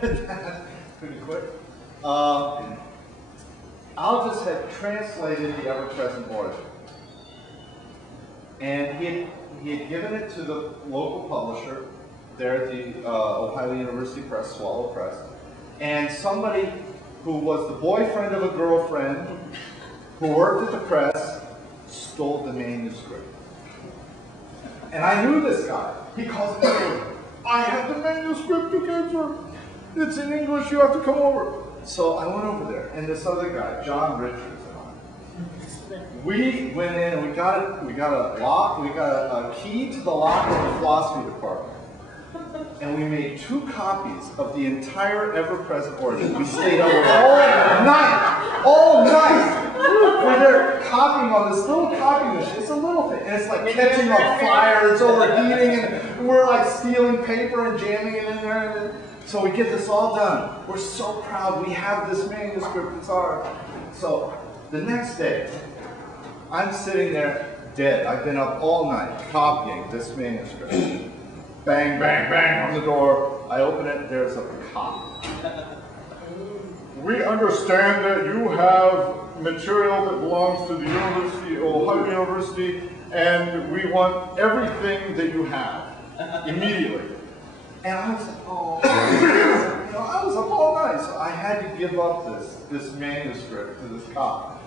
pretty quick. Algis had translated the ever-present origin. And he had given it to the local publisher there at the Ohio University Press, Swallow Press. And somebody who was the boyfriend of a girlfriend who worked at the press stole the manuscript. And I knew this guy. He calls me over. I have the manuscript, you Gebser. It's in English, you have to come over. So I went over there, and this other guy, John Richards, and I, we went in and we got a key to the locker of the philosophy department. And we made 2 copies of the entire ever-present origin. We stayed up all night. When they're copying on this little copy machine. It's a little thing, and it's like catching on fire, it's overheating, and we're like stealing paper and jamming it in there. So we get this all done. We're so proud we have this manuscript, it's ours. So the next day, I'm sitting there dead. I've been up all night copying this manuscript. Bang, bang, bang on the door. I open it, there's a cop. We understand that you have material that belongs to the University, Ohio University, and we want everything that you have immediately. And I was like, oh, I was up all night, so I had to give up this manuscript to this cop.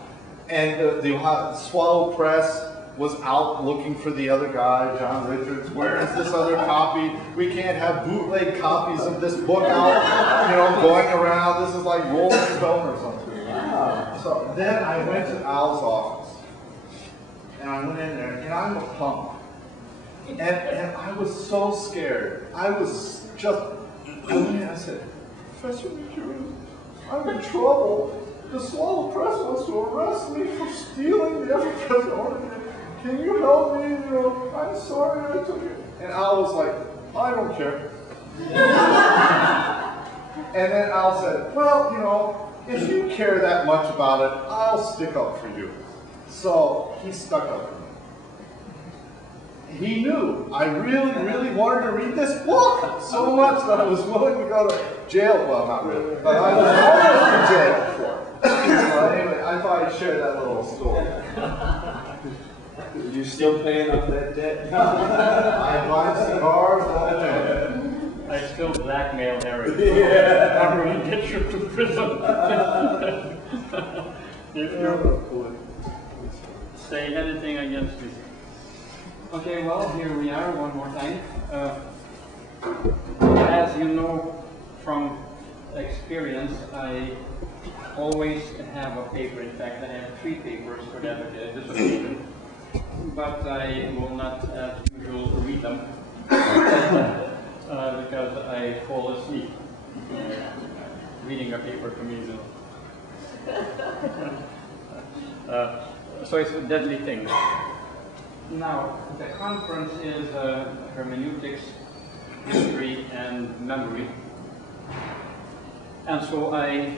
And the Ohio Swallow Press was out looking for the other guy, John Richards. Where is this other copy? We can't have bootleg copies of this book out, going around. This is like Rolling Stone or something. So then I went to Al's office, and I went in there, and I'm a punk. And I was so scared. I was just, I said, Professor Mickunas, I'm in trouble. The Swallow Press wants to arrest me for stealing the ever-present origin. Can you help me? I'm sorry I took it. And Al was like, I don't care. And then Al said, well, if you care that much about it, I'll stick up for you. So he stuck up for me. He knew I really, really wanted to read this book so much that I was willing to go to jail. Well, not really, but I was almost in jail for it. So anyway, I thought I'd share that little story. You still paying up that debt? I buy cigars all day. I still blackmail Harry. Yeah. I'm going to get you to prison. If you say anything against me. Okay, well, here we are one more time. As you know from experience, I always have a paper. In fact, I have 3 papers for that this occasion. But I will not, as usual, read them because I fall asleep. Reading a paper for me is so it's a deadly thing. Now, the conference is hermeneutics, history, and memory. And so I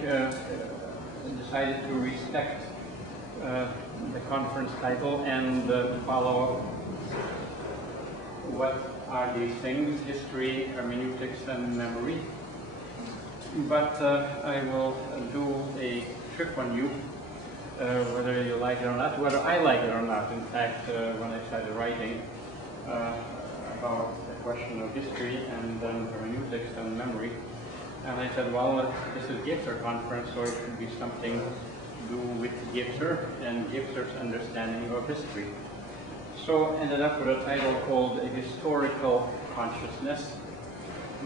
decided to respect the conference title and follow what are these things, history, hermeneutics, and memory. But I will do a trick on you, whether you like it or not, whether I like it or not. In fact, when I started writing about the question of history and then hermeneutics and memory, and I said, well, this is Gebser conference, so it should be something to do with Gebser and Gebser's understanding of history. So ended up with a title called Historical Consciousness,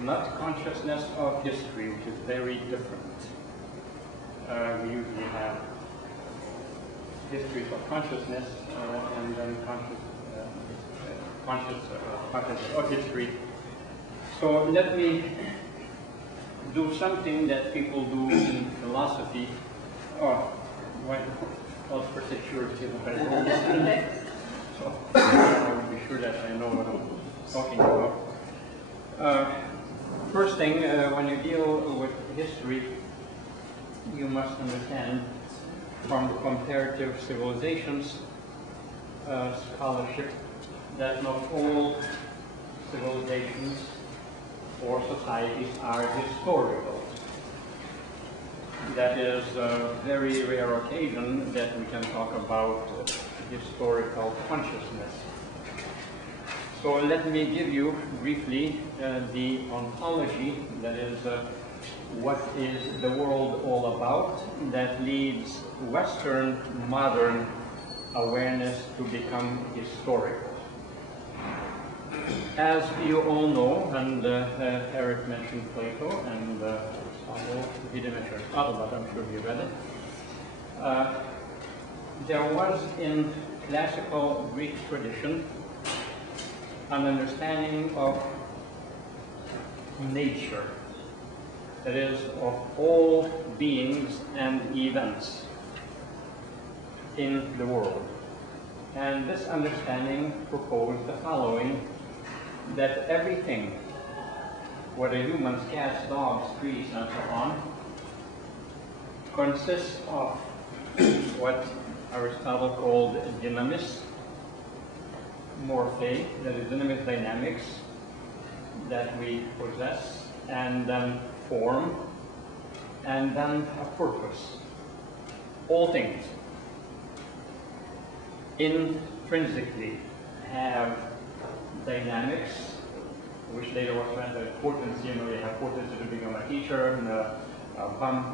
not consciousness of history, which is very different. We usually have histories of consciousness and then consciousness of history. So let me do something that people do in philosophy. Oh, well, for security, so I will be sure that I know what I'm talking about. First thing, when you deal with history, you must understand from comparative civilizations scholarship that not all civilizations or societies are historical. That is a very rare occasion that we can talk about historical consciousness. So let me give you briefly the ontology, that is what is the world all about, that leads Western modern awareness to become historical. As you all know, and Eric mentioned Plato and he didn't mention Aristotle, but I'm sure you read it. There was in classical Greek tradition an understanding of nature, that is, of all beings and events in the world. And this understanding proposed the following, that everything, whether humans, cats, dogs, trees, and so on, consists of what Aristotle called dynamis, morphe, that is dynamis dynamics, that we possess, and then form, and then a purpose. All things intrinsically have dynamics, which later was translated potency. You know, you have potency to become a teacher, and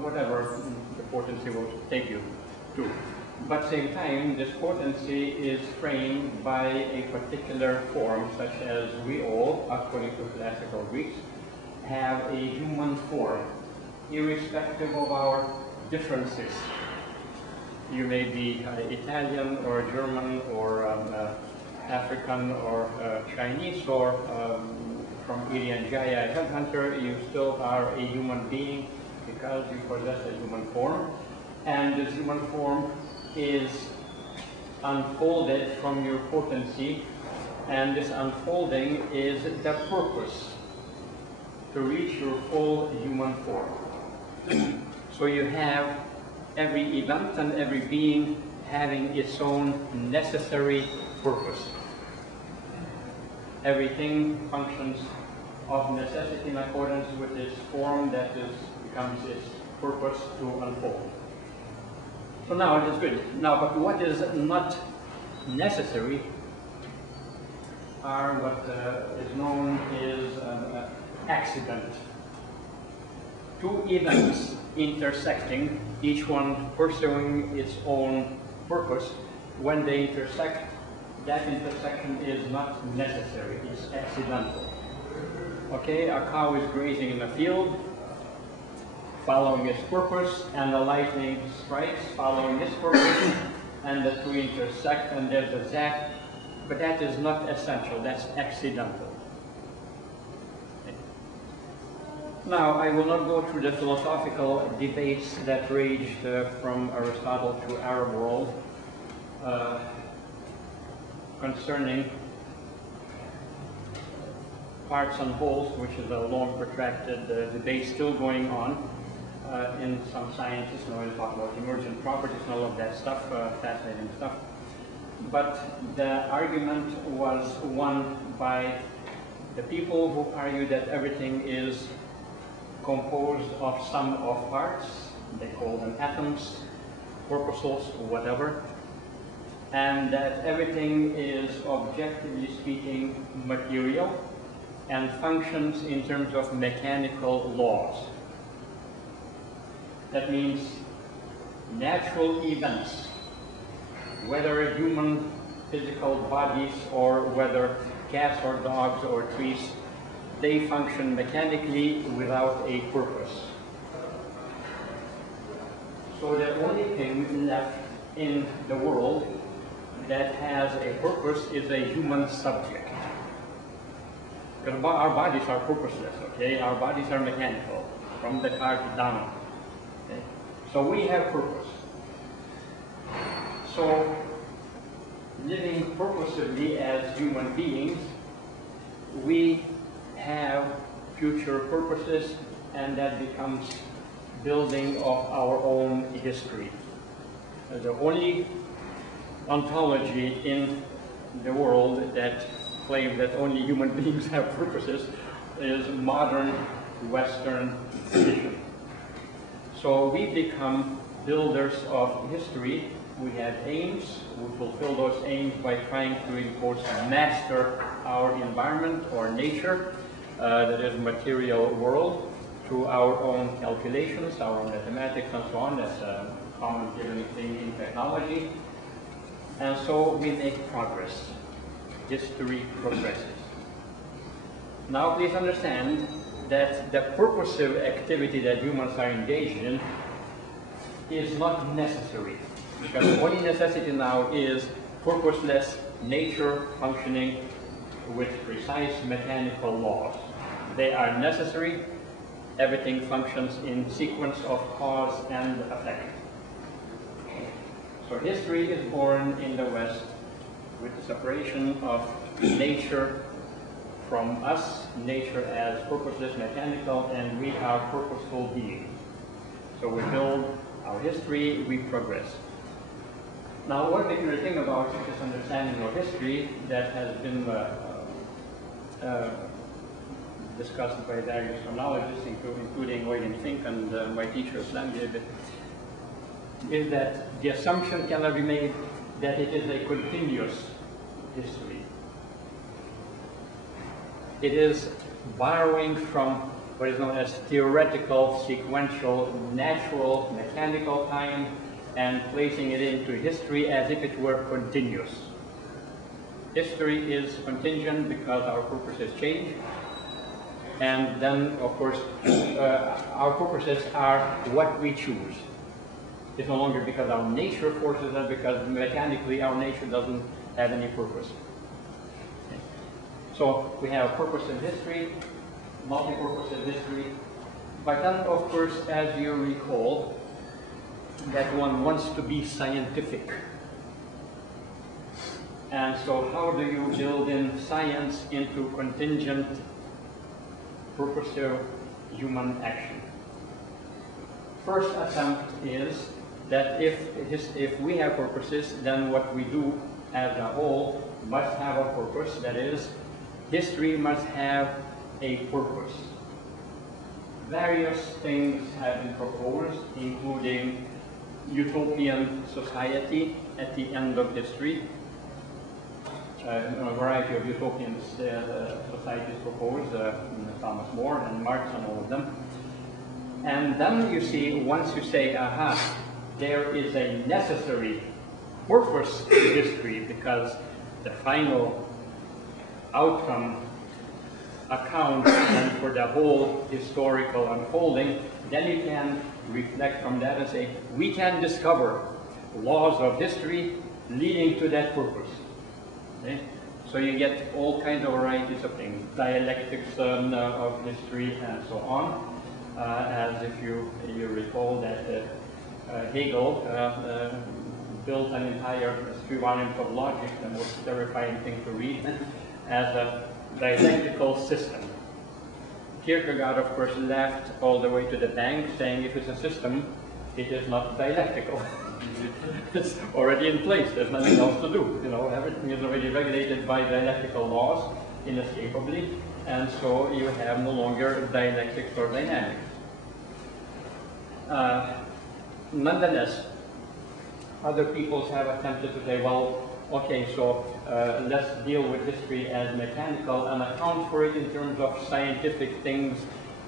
whatever the potency will take you to. But at the same time, this potency is framed by a particular form, such as we all, according to classical Greeks, have a human form, irrespective of our differences. You may be Italian or German or African or Chinese or from Irian Jaya, a headhunter, you still are a human being because you possess a human form. And this human form is unfolded from your potency, and this unfolding is the purpose to reach your full human form. So you have every event and every being having its own necessary purpose. Everything functions of necessity in accordance with its form that becomes its purpose to unfold. So now it is good. Now, but what is not necessary are what is known as accident. Two events intersecting, each one pursuing its own purpose. When they intersect, that intersection is not necessary, it's accidental. Okay, a cow is grazing in a field, following its purpose, and the lightning strikes, following its purpose, and the two intersect, and there's a zap, but that is not essential, that's accidental. Okay. Now, I will not go through the philosophical debates that raged from Aristotle to our world concerning parts and wholes, which is a long, protracted debate still going on. In some sciences, now we talk about emergent properties and all of that stuff, fascinating stuff. But the argument was won by the people who argue that everything is composed of sum of parts. They call them atoms, corpuscles, whatever. And that everything is, objectively speaking, material and functions in terms of mechanical laws. That means natural events, whether human physical bodies or whether cats or dogs or trees, they function mechanically without a purpose. So the only thing left in the world that has a purpose is a human subject. Because our bodies are purposeless, okay? Our bodies are mechanical, from the car to down. Okay? So we have purpose. So living purposefully as human beings, we have future purposes, and that becomes building of our own history. The only ontology in the world that claims that only human beings have purposes is modern Western tradition. So we become builders of history. We have aims. We fulfill those aims by trying to, of course, master our environment or nature, that is material world, through our own calculations, our own mathematics and so on. That's a common given thing in technology. And so we make progress. History progresses. Now please understand that the purposive activity that humans are engaged in is not necessary, because the only necessity now is purposeless nature functioning with precise mechanical laws. They are necessary. Everything functions in sequence of cause and effect. So history is born in the West with the separation of nature from us, nature as purposeless, mechanical, and we are purposeful beings. So we build our history, we progress. Now, one particular thing about this understanding of history that has been discussed by various chronologists, including Eugen Fink and my teacher Slange, is that the assumption cannot be made that it is a continuous history. It is borrowing from what is known as theoretical, sequential, natural, mechanical time, and placing it into history as if it were continuous. History is contingent because our purposes change, and then, of course, our purposes are what we choose. It's no longer because our nature forces us, because mechanically our nature doesn't have any purpose. Okay. So we have purpose in history, multi-purpose in history, but then, of course, as you recall, that one wants to be scientific. And so how do you build in science into contingent, purposive human action? First attempt is that if we have purposes, then what we do as a whole must have a purpose. That is, history must have a purpose. Various things have been proposed, including utopian society at the end of history. A variety of utopian societies proposed, Thomas More and Marx and all of them. And then you see, once you say, aha, there is a necessary purpose to history because the final outcome accounts for the whole historical unfolding, then you can reflect from that and say, we can discover laws of history leading to that purpose. Okay? So you get all kinds of varieties of things, dialectics of history and so on. As if you recall that Hegel built an entire 3 volumes of logic, the most terrifying thing to read, as a dialectical system. Kierkegaard, of course, laughed all the way to the bank, saying if it's a system, it is not dialectical. It's already in place, there's nothing else to do. You know, everything is already regulated by dialectical laws, inescapably, and so you have no longer dialectics or dynamics. Nonetheless, other peoples have attempted to say, well, okay, so let's deal with history as mechanical and account for it in terms of scientific things,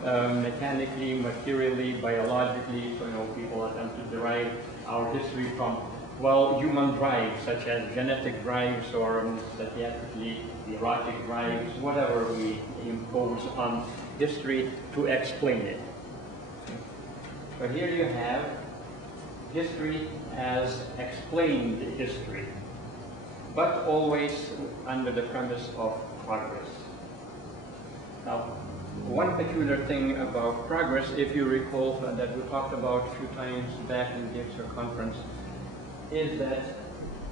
mechanically, materially, biologically. So, you know, people attempt to derive our history from, well, human drives, such as genetic drives or psychiatrically erotic drives, whatever we impose on history to explain it. So here you have history as explained history, but always under the premise of progress. Now, one peculiar thing about progress, if you recall that we talked about a few times back in the Gebser conference, is that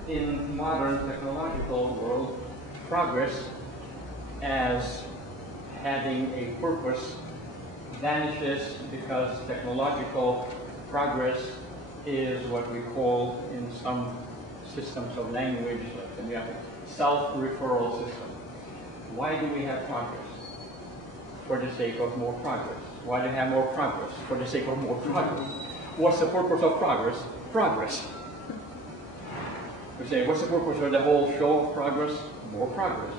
in modern technological world, progress as having a purpose vanishes because technological progress is what we call in some systems of language, like the self-referral system. Why do we have progress? for the sake of more progress. Why do you have more progress? For the sake of more progress. What's the purpose of progress? Progress. We say, what's the purpose of the whole show of progress? More progress.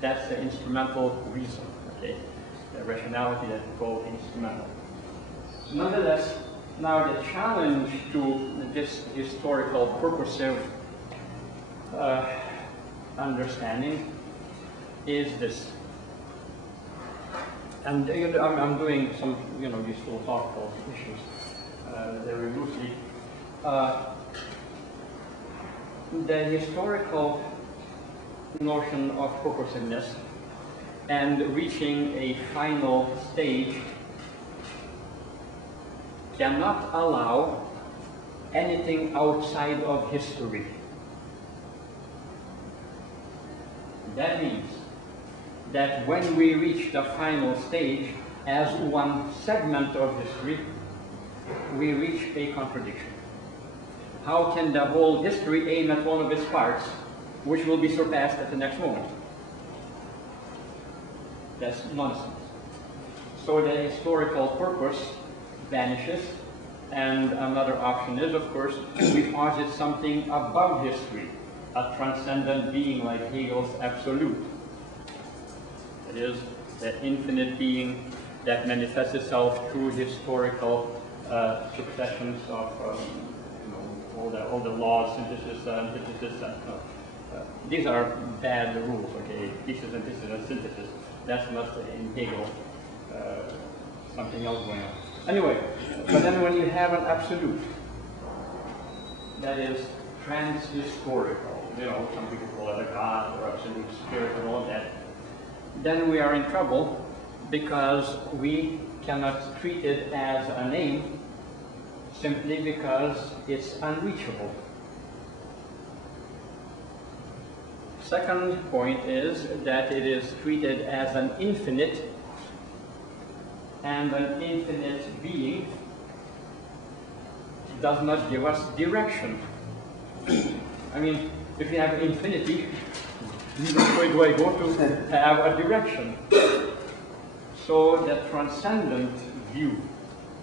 That's the instrumental reason, okay? The rationality that we call instrumental. Nonetheless, now the challenge to this historical purposive understanding is this. And I'm doing some, these philosophical issues very loosely. The historical notion of purposiveness and reaching a final stage cannot allow anything outside of history. That means that when we reach the final stage as one segment of history, we reach a contradiction. How can the whole history aim at one of its parts, which will be surpassed at the next moment? That's nonsense. So the historical purpose vanishes, and another option is, of course, we posit something above history, a transcendent being like Hegel's absolute. That is, the infinite being that manifests itself through historical successions of all the laws, synthesis, antithesis. These are bad rules, okay? Thesis, antithesis, and synthesis. That's not in Hegel something else going on. Anyway, but then when you have an absolute that is trans-historical, some people call it a god or absolute spirit and all of that, then we are in trouble because we cannot treat it as a name simply because it's unreachable. Second point is that it is treated as an infinite, and an infinite being does not give us direction. I mean, if you have infinity, where do I go to have a direction? So the transcendent view,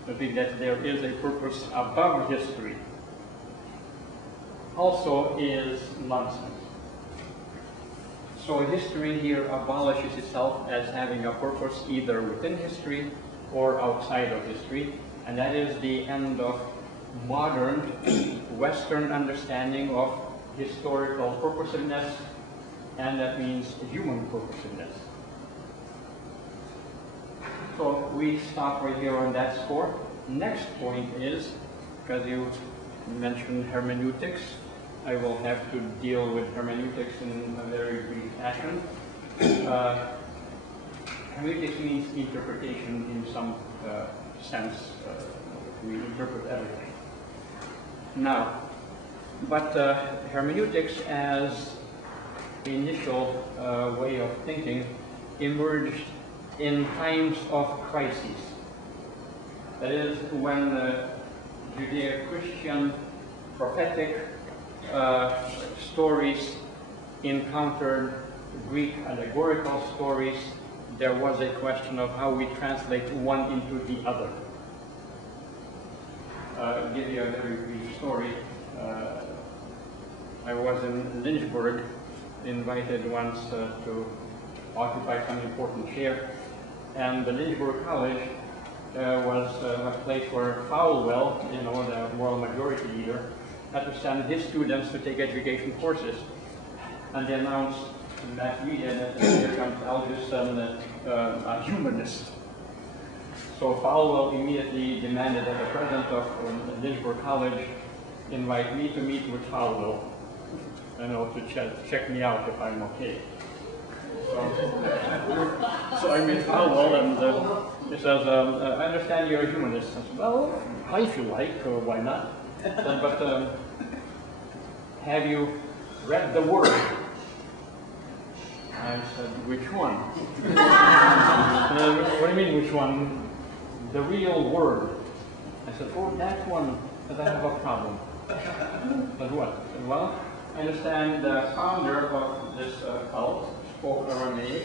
I think that there is a purpose above history, also is nonsense. So history here abolishes itself as having a purpose either within history or outside of history, and that is the end of modern Western understanding of historical purposiveness, and that means human purposiveness. So we stop right here on that score. Next point is, because you mentioned hermeneutics, I will have to deal with hermeneutics in a very brief fashion. Hermeneutics means interpretation in some sense. We interpret everything. Now, but hermeneutics as the initial way of thinking emerged in times of crises. That is, when Judeo-Christian prophetic stories encountered Greek allegorical stories, there was a question of how we translate one into the other. I'll give you a very brief story. I was in Lynchburg, invited once to occupy some important chair, and the Lynchburg College was a place where Falwell, the moral majority leader, had to send his students to take education courses. And they announced in mass media that here comes Algis, a humanist. So Falwell immediately demanded that the president of Lynchburg College invite me to meet with Falwell, to check me out if I'm okay. So I met Falwell, and he says, I understand you're a humanist. I said, well, if you like, why not? But have you read the Word? I said, which one? What do you mean, which one? The real Word. I said, oh, that one, because I have a problem. But what? I said, well, I understand the founder of this cult spoke Aramaic,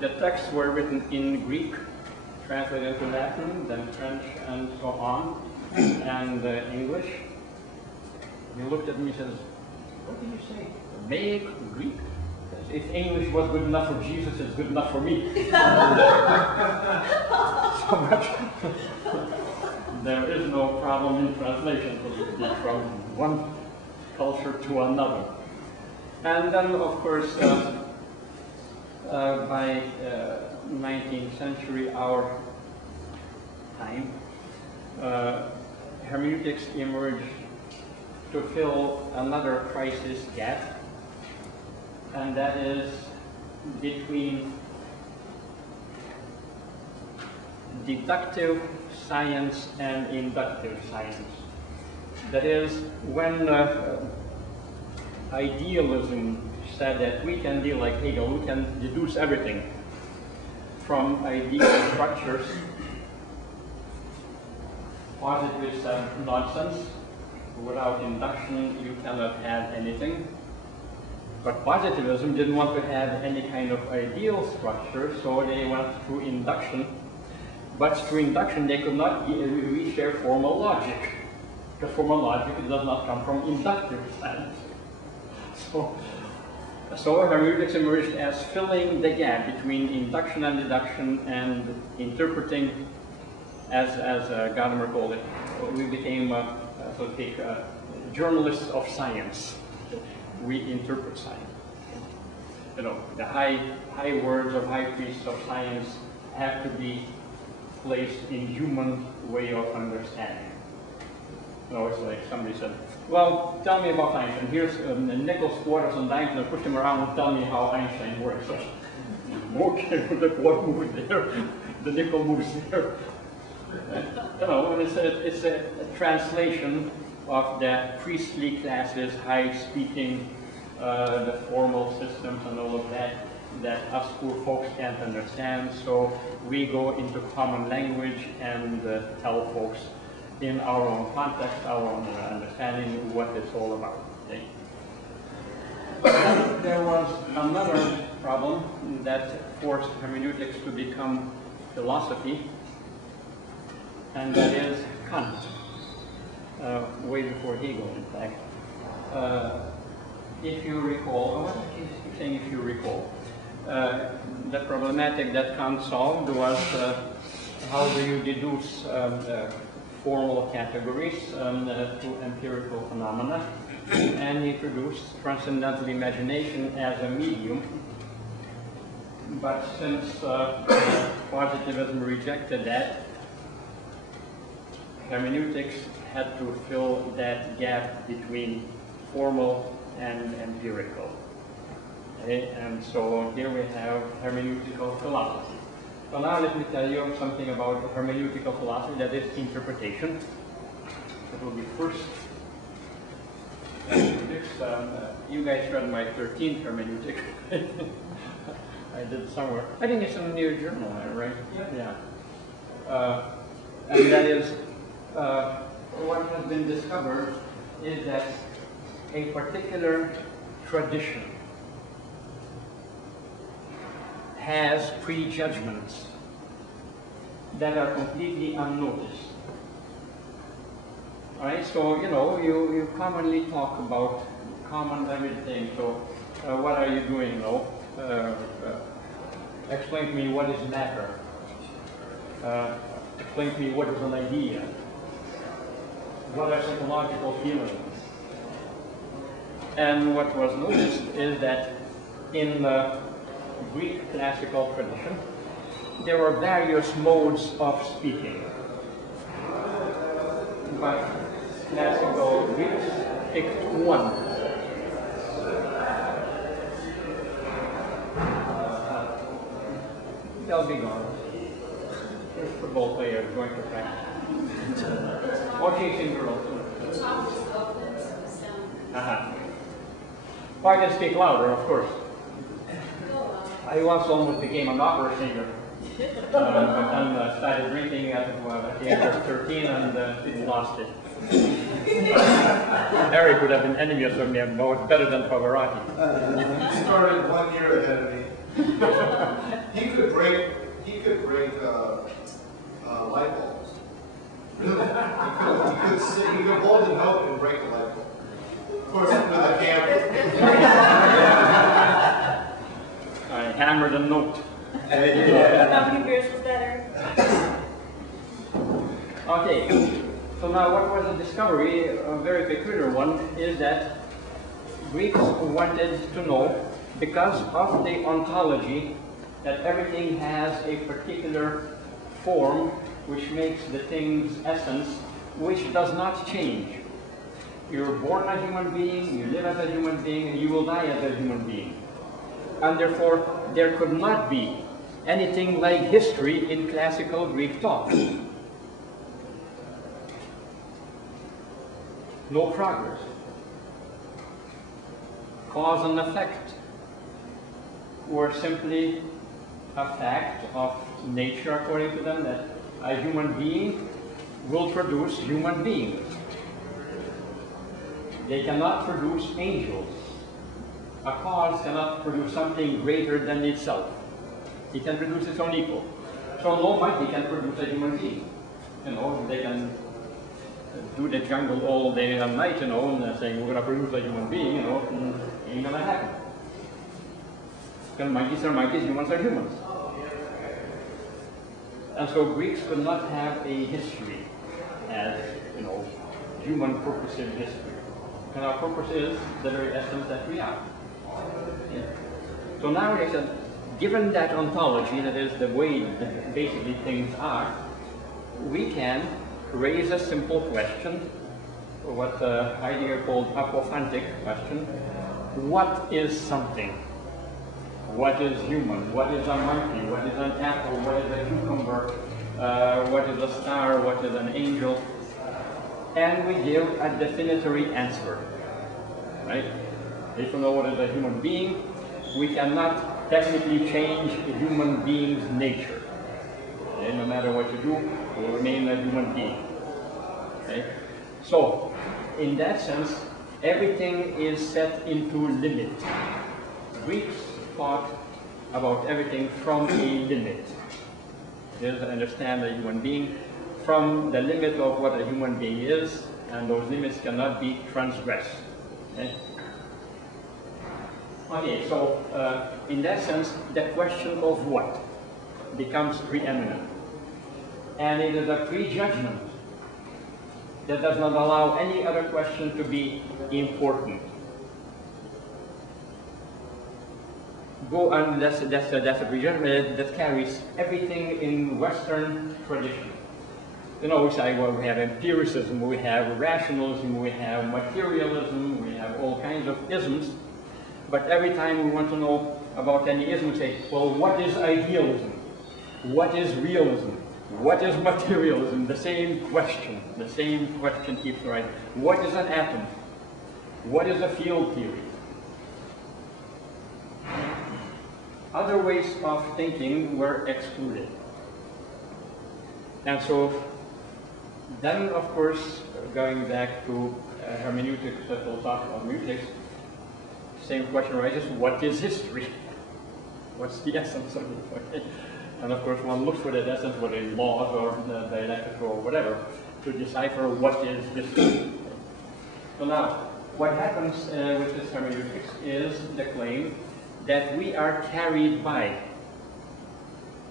The texts were written in Greek, translated into Latin, then French, and so on, and English. He looked at me and says, "What did you say? Make Greek? If English was good enough for Jesus, it's good enough for me." So much. There is no problem in translation from one culture to another. And then, of course, by 19th century, our time, hermeneutics emerged to fill another crisis gap, and that is between deductive science and inductive science. That is, when idealism said that we can be like Hegel, we can deduce everything from ideal structures, positivists said nonsense. Without induction, you cannot have anything. But positivism didn't want to have any kind of ideal structure, so they went through induction. But through induction, they could not reach their formal logic. Because formal logic does not come from inductive science. So hermeneutics emerged as filling the gap between induction and deduction and interpreting, as Gadamer called it. We became, so to speak, journalists of science. We interpret science. You know, the high words of high priests of science have to be placed in human way of understanding. You know, it's like somebody said, "Well, tell me about Einstein. Here's nickels, quarters, and dimes, and push them around and tell me how Einstein works." Okay, the quarter moves there, the nickel moves there. You know, and it's a translation of the priestly classes, high speaking, the formal systems and all of that us poor folks can't understand. So we go into common language and tell folks in our own context, our own understanding what it's all about. Okay? But there was another problem that forced hermeneutics to become philosophy, and that is Kant. Way before Hegel, in fact. If you recall, what is he saying if you recall? The problematic that Kant solved was how do you deduce formal categories to empirical phenomena, and he introduced transcendental imagination as a medium. But since positivism rejected that, hermeneutics had to fill that gap between formal and empirical. Okay? And so here we have hermeneutical philosophy. So now let me tell you something about hermeneutical philosophy, that is interpretation. It will be first hermeneutics. You guys read my 13th hermeneutic. I did somewhere. I think it's in your journal, right? Yeah. And that is, what has been discovered is that a particular tradition has prejudgments that are completely unnoticed. All right, so you know, you commonly talk about common everything. So, what are you doing? You know, explain to me what is matter. Explain to me what is an idea. What are psychological feelings? And what was noticed is that in the Greek classical tradition, there were various modes of speaking. But classical Greeks picked one. They'll be gone. There's a football player going to practice. Or chasing girls. I can speak louder, of course. I once almost became an opera singer. And started drinking at the age of 13 and lost it. Eric would have been envious of me, but better than Pavarotti. Started 1 year ahead of me. He could break light bulbs. Really? He could hold a note and break a light bulb. Of course, with a hammer. I hammered a note. How many beers was better? Okay, so now what was the discovery, a very peculiar one, is that Greeks wanted to know, because of the ontology, that everything has a particular form which makes the thing's essence, which does not change. You're born a human being, you live as a human being, and you will die as a human being. And therefore, there could not be anything like history in classical Greek thought. No progress. Cause and effect were simply a fact of nature, according to them, that a human being will produce human beings. They cannot produce angels. A cause cannot produce something greater than itself. It can produce its own equal. So no monkey can produce a human being. You know, they can do the jungle all day and night, you know, and saying we're going to produce a human being, you know, ain't going to happen. Because monkeys are monkeys, humans are humans. And so Greeks could not have a history as, you know, human purposive history. And our purpose is the very essence that we are. Yeah. So now they said, given that ontology, that is the way that basically things are, we can raise a simple question, what Heidegger called apophantic question. What is something? What is human? What is a monkey? What is an apple? What is a cucumber? What is a star? What is an angel? And we give a definitory answer, right? If you know what is a human being, we cannot technically change a human being's nature. Okay? No matter what you do, you will remain a human being. Okay? So, in that sense, everything is set into limit. Greeks thought about everything from a limit. They understand a human being from the limit of what a human being is, and those limits cannot be transgressed. Okay? Okay, so in that sense, the question of what becomes preeminent. And it is a prejudgment that does not allow any other question to be important. And that's a prejudgment that carries everything in Western tradition. You know, we say, well, we have empiricism, we have rationalism, we have materialism, we have all kinds of isms. But every time we want to know about any ism, we say, well, what is idealism? What is realism? What is materialism? The same question keeps rising. What is an atom? What is a field theory? Other ways of thinking were excluded. And so, then of course, going back to hermeneutics, philosophical hermeneutics, same question arises, what is history? What's the essence of it? And of course, one looks for that essence, whether it's laws or dialectics or whatever, to decipher what is history. So now, what happens with this hermeneutics is the claim that we are carried by,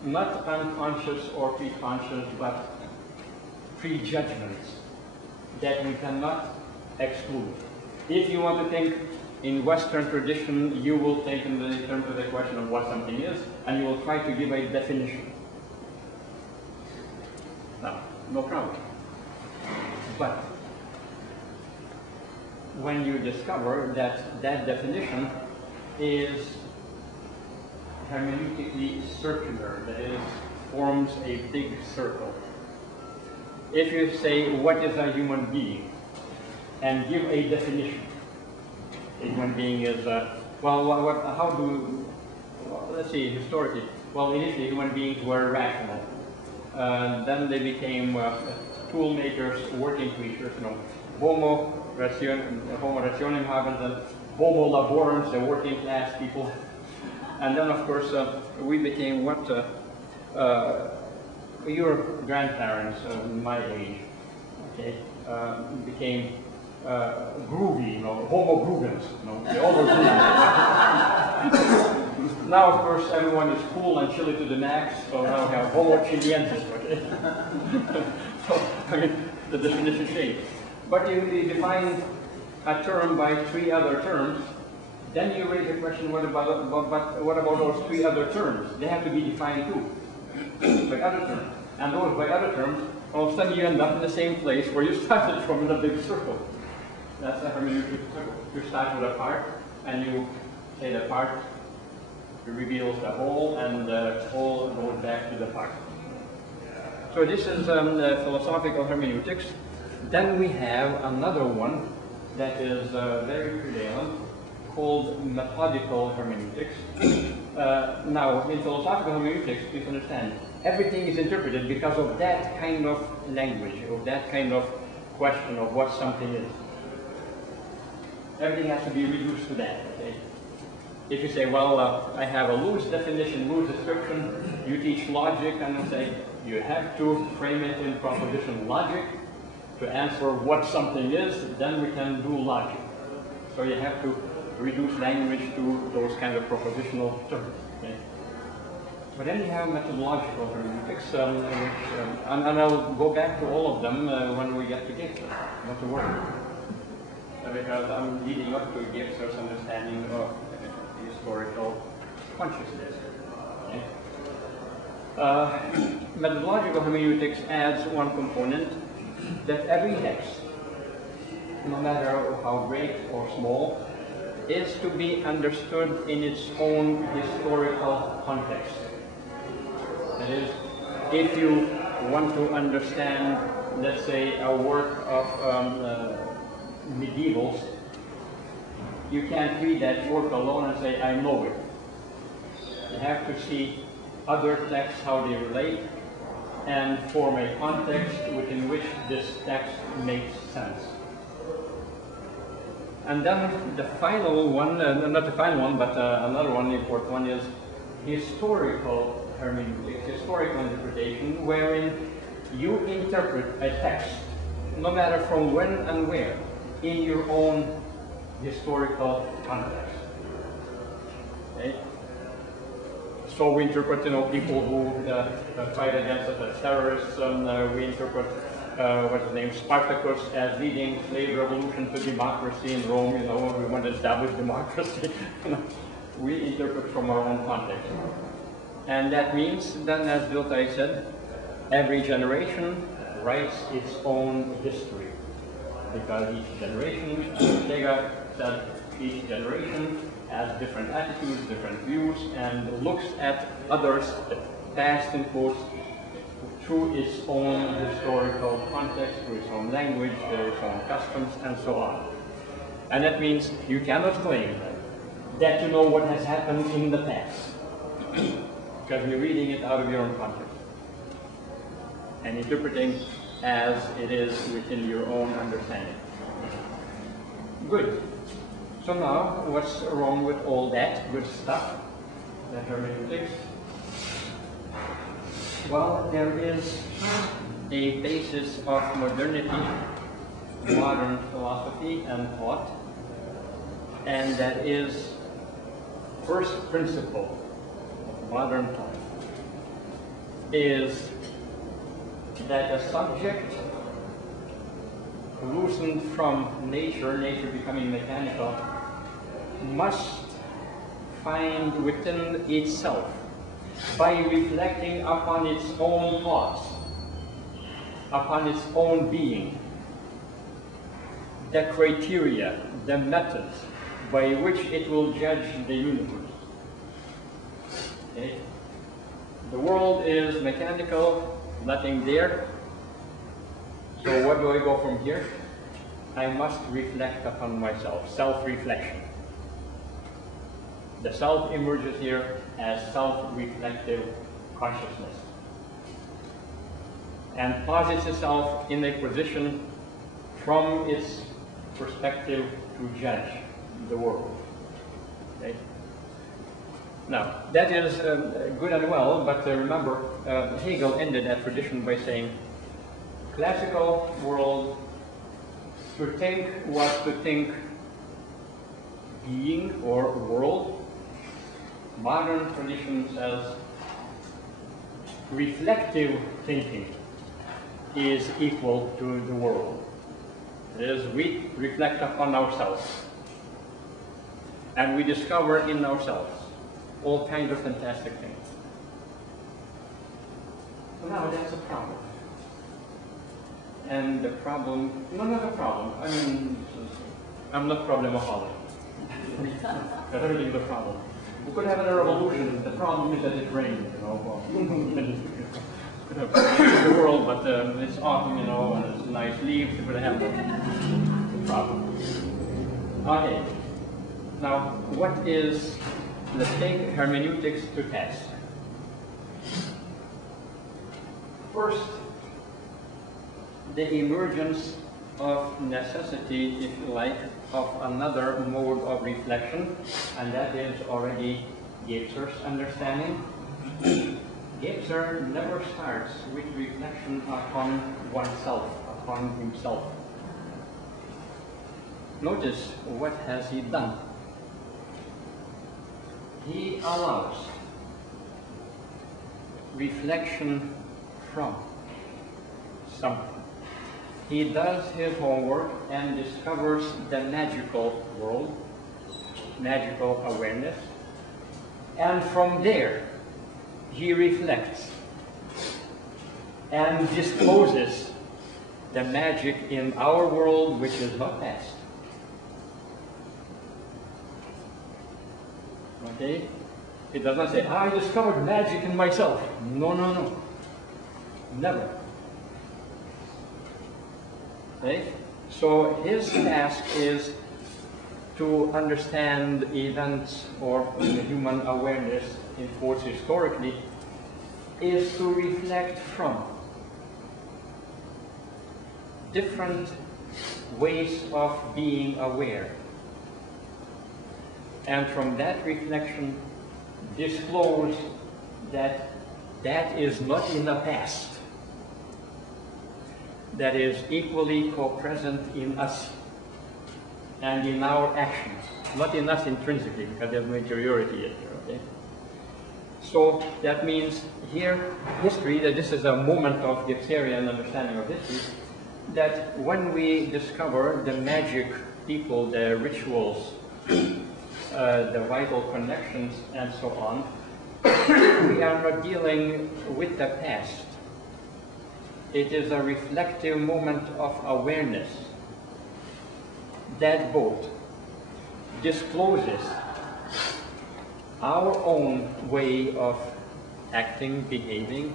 not unconscious or pre-conscious, but prejudgments that we cannot exclude. If you want to think in Western tradition, you will think in terms of the question of what something is, and you will try to give a definition. Now, no problem. But when you discover that that definition is hermeneutically circular, that is, forms a big circle. If you say, what is a human being? And give a definition. A human being is, let's see, historically, well, initially human beings were rational. Then they became tool makers, working creatures, you know, homo rationem habens, and homo laborans, the working class people. And then, of course, we became what your grandparents, my age, okay, became groovy, homo groovens, they all were groovy. Now, of course, everyone is cool and chilly to the max, so now we have homo chiliensis, okay? So, I mean, the definition changed. But you define a term by 3 other terms, then you raise the question, what about those 3 other terms? They have to be defined too, by other terms. And those by other terms, all of a sudden you end up in the same place where you started from in a big circle. That's a hermeneutic circle. You start with a part, and you say the part reveals the whole, and the whole goes back to the part. So this is philosophical hermeneutics. Then we have another one that is very prevalent, called methodical hermeneutics. Now, in philosophical hermeneutics, please understand, everything is interpreted because of that kind of language, of that kind of question of what something is. Everything has to be reduced to that, okay? If you say, well, I have a loose definition, loose description, you teach logic, and I say, you have to frame it in proposition logic to answer what something is, then we can do logic. So you have to reduce language to those kind of propositional terms, okay? But then you have methodological hermeneutics, and I'll go back to all of them when we get to Gebser, not to worry. Because I'm leading up to Gebser's understanding of historical consciousness. Okay? Methodological hermeneutics adds one component, that every text, no matter how great or small, is to be understood in its own historical context. That is, if you want to understand, let's say, a work of medievals, you can't read that work alone and say, I know it. You have to see other texts, how they relate, and form a context within which this text makes sense. And then the final one, not the final one, but another one, the important one, is historical hermeneutics, historical interpretation, wherein you interpret a text, no matter from when and where, in your own historical context. Okay? So we interpret, people who fight against us as terrorists. We interpret, what's his name, Spartacus as leading slave revolution to democracy in Rome. We want to establish democracy. We interpret from our own context, and that means, then, as Viltai said, every generation writes its own history, because each generation, as Ortega said, each generation has different attitudes, different views, and looks at others, the past in quotes, through its own historical context, through its own language, its own customs, and so on. And that means you cannot claim that you know what has happened in the past, because you're reading it out of your own context and interpreting as it is within your own understanding. Good. So now, what's wrong with all that good stuff, the hermeneutics? Well, there is a basis of modernity, modern philosophy and thought, and that is first principle of modern thought is that a subject loosened from nature, nature becoming mechanical, must find within itself, by reflecting upon its own thoughts, upon its own being, the criteria, the methods by which it will judge the universe. Okay? The world is mechanical, nothing there. So where do I go from here? I must reflect upon myself, self-reflection. The self emerges here as self-reflective consciousness and posits itself in a position from its perspective to judge the world. Okay? Now, that is good and well, but remember, Hegel ended that tradition by saying, classical world, to think was to think being or world. Modern tradition says reflective thinking is equal to the world. That is, we reflect upon ourselves. And we discover in ourselves all kinds of fantastic things. So now that's a problem. And the problem, no, not a problem. I mean, I'm not problemaholic. Everything is a problem. We could have a revolution. The problem is that it rained, you know. Could have the world, but it's autumn, you know, and it's nice leaves. It would have the problem. Okay. Now, what is, let's take hermeneutics to task. First, the emergence of necessity, if you like, of another mode of reflection, and that is already Gebser's understanding. Gebser never starts with reflection upon oneself, upon himself. Notice what has he done. He allows reflection from something. He does his homework and discovers the magical world, magical awareness, and from there he reflects and discloses the magic in our world, which is not past. Okay? It does not say, I discovered magic in myself. No, no, no. Never. Okay? So his task is to understand events or the human awareness, in quotes historically, is to reflect from different ways of being aware. And from that reflection, disclose that that is not in the past. That is equally co-present in us and in our actions, not in us intrinsically, because there's no interiority yet here, okay? So that means here, history, that this is a moment of Gebserian understanding of history, that when we discover the magic people, the rituals, the vital connections, and so on, we are not dealing with the past. It is a reflective moment of awareness that both discloses our own way of acting, behaving,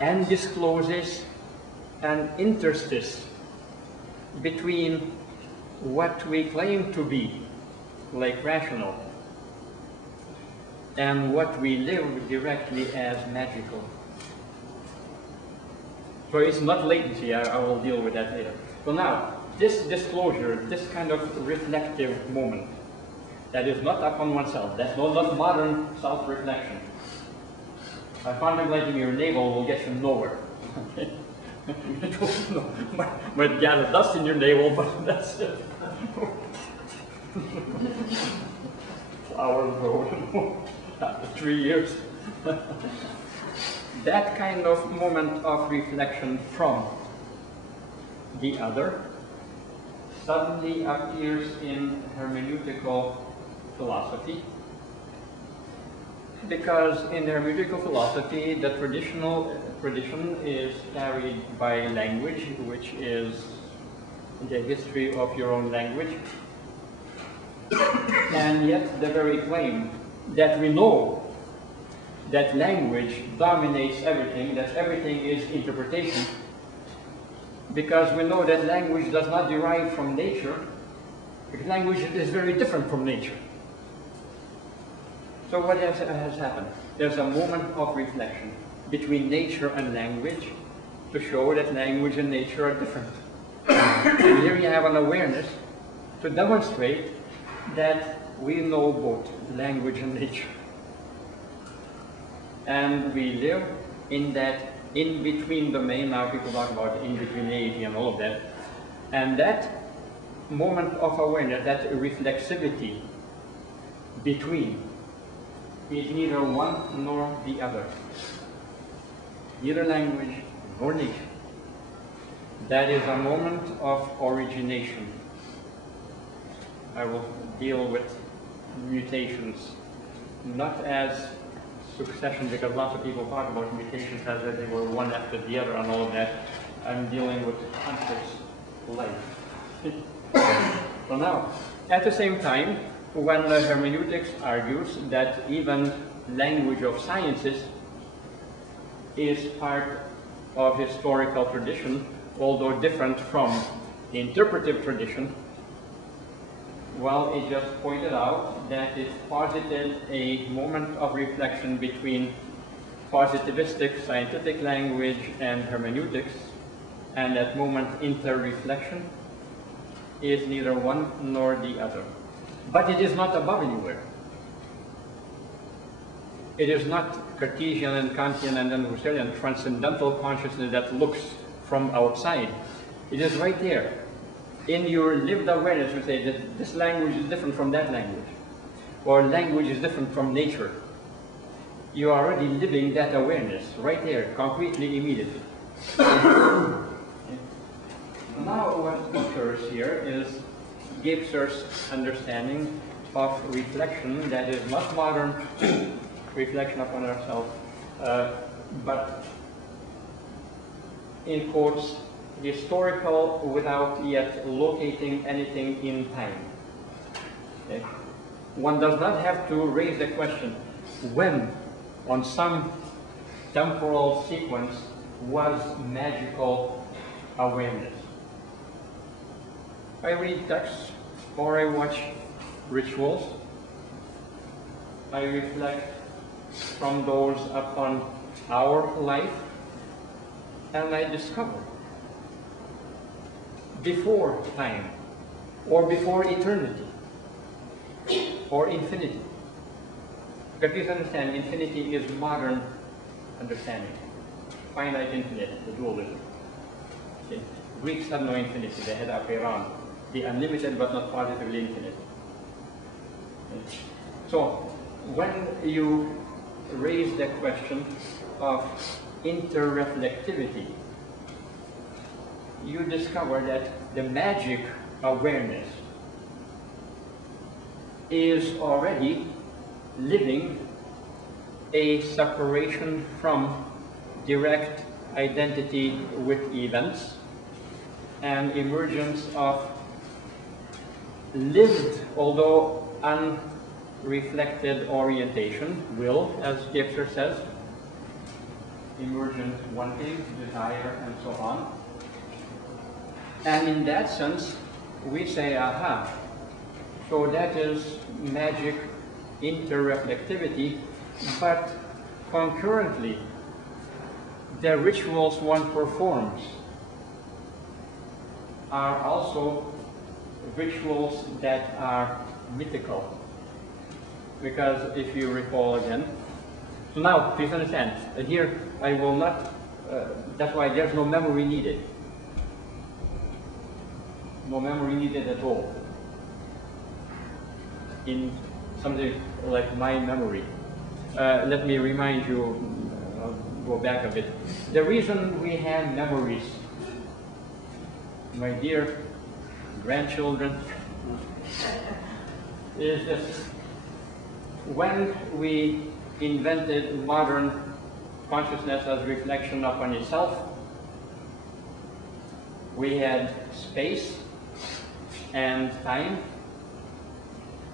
and discloses an interstice between what we claim to be, like rational, and what we live directly as magical. So it's not latency, I will deal with that later. So now, this disclosure, this kind of reflective moment, that is not upon oneself, that's not modern self-reflection. Contemplating your navel will get you nowhere. Might gather dust in your navel, but that's it. Flowers grow after 3 years. That kind of moment of reflection from the other suddenly appears in hermeneutical philosophy, because in hermeneutical philosophy the tradition is carried by language, which is the history of your own language, and yet the very claim that we know that language dominates everything, that everything is interpretation, because we know that language does not derive from nature, because language is very different from nature. So what has happened? There's a moment of reflection between nature and language to show that language and nature are different. And here you have an awareness to demonstrate that we know both language and nature. and we live in that in-between domain. Now people talk about in-betweenity and all of that. And that moment of awareness, that reflexivity between, is neither one nor the other. Neither language nor nature. That is a moment of origination. I will deal with mutations not as succession, because lots of people talk about mutations as if they were one after the other and all of that. I'm dealing with conscious life. So now, at the same time, when hermeneutics argues that even language of sciences is part of historical tradition, although different from interpretive tradition, well, it just pointed out that it posited a moment of reflection between positivistic scientific language and hermeneutics, and that moment inter-reflection is neither one nor the other. But it is not above anywhere. It is not Cartesian and Kantian and then Husserlian transcendental consciousness that looks from outside. It is right there. In your lived awareness, you say that this language is different from that language, or language is different from nature. You are already living that awareness right there, concretely, immediately. Now what occurs here is Gebser's understanding of reflection that is not modern reflection upon ourselves, but in quotes, historical without yet locating anything in time. Okay? One does not have to raise the question, when, on some temporal sequence, was magical awareness? I read texts, or I watch rituals. I reflect from those upon our life, and I discover before time, or before eternity, or infinity. But please understand, infinity is modern understanding. Finite infinite, the dualism. Okay. Greeks had no infinity, they had apeiron, the unlimited but not positively infinite. Okay. So, when you raise the question of interreflectivity, you discover that the magic awareness is already living a separation from direct identity with events and emergence of lived, although unreflected orientation, will, as Gebser says, emergent wanting, desire, and so on. And in that sense, we say, aha, so that is magic interreflectivity, but concurrently, the rituals one performs are also rituals that are mythical. Because if you recall again, so now, please understand, and here I will not, that's why there's no memory needed. No memory needed at all in something like my memory. Let me remind you, I'll go back a bit. The reason we have memories, my dear grandchildren, is this. When we invented modern consciousness as reflection upon itself, we had space and time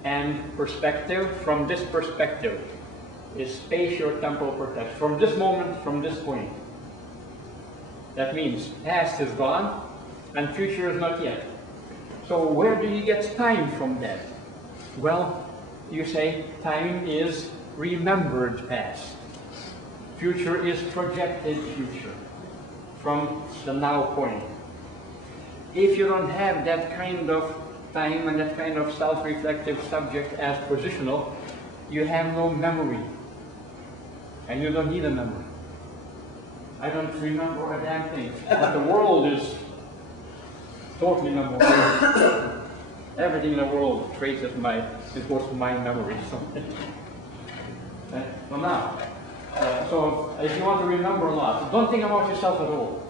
and perspective. From this perspective is spatio-temporal perspective. From this moment, from this point. That means past is gone and future is not yet. So where do you get time from that? Well, you say time is remembered past. Future is projected future from the now point. If you don't have that kind of time and that kind of self-reflective subject as positional, you have no memory. And you don't need a memory. I don't remember a damn thing. But the world is totally memorable. Everything in the world traces it goes to my memory. So now, so if you want to remember a lot, don't think about yourself at all.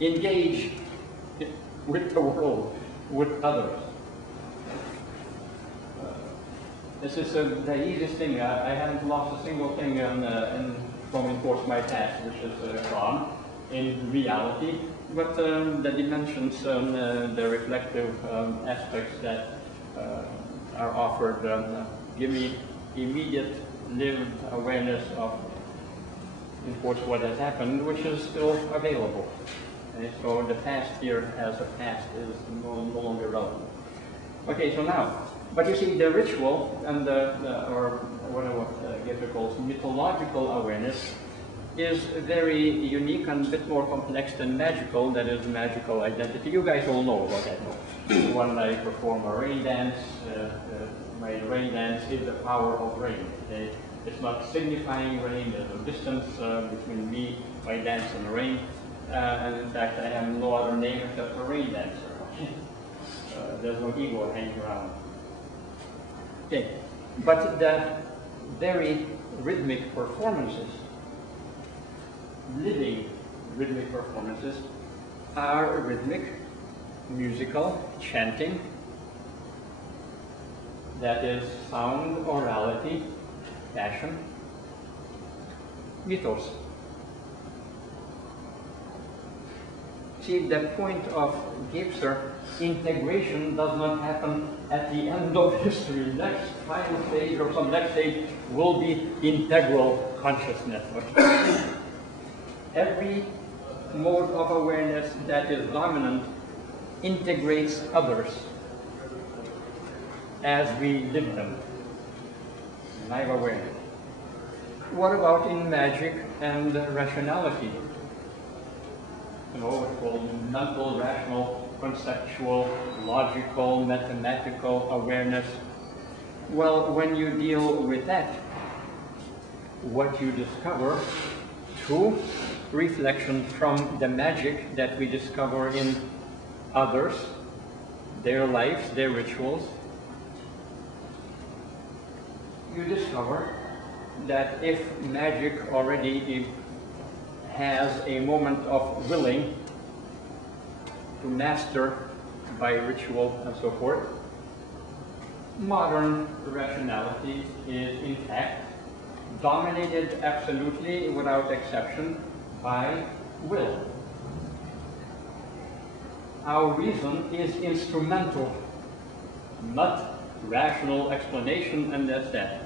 Engage with the world, with others. This is the easiest thing. I haven't lost a single thing from enforce my task, which is gone in reality. But the dimensions, the reflective aspects that are offered give me immediate lived awareness of enforce what has happened, which is still available. Okay, so the past here as a past is no longer relevant. Okay, so now, but you see the ritual and or whatever Gebser calls mythological awareness is very unique and a bit more complex than magical, that is magical identity. You guys all know about that. When I perform a rain dance, my rain dance is the power of rain. Okay? It's not signifying rain, there's a distance between me, my dance, and the rain. And in fact, I have no other name except a rain dancer. There's no ego hanging around. Okay, but the very rhythmic performances, living rhythmic performances, are rhythmic, musical, chanting, that is sound, orality, passion, mythos. See, the point of Gebser, integration does not happen at the end of history. Next final stage or some next stage will be integral consciousness. Every mode of awareness that is dominant integrates others as we live them. Live awareness. What about in magic and rationality? You know, it's called mental, rational, conceptual, logical, mathematical awareness. Well, when you deal with that, what you discover through reflection from the magic that we discover in others, their lives, their rituals, you discover that if magic already has a moment of willing to master by ritual and so forth, modern rationality is in fact dominated absolutely without exception by will. Our reason is instrumental, not rational explanation, and that's that.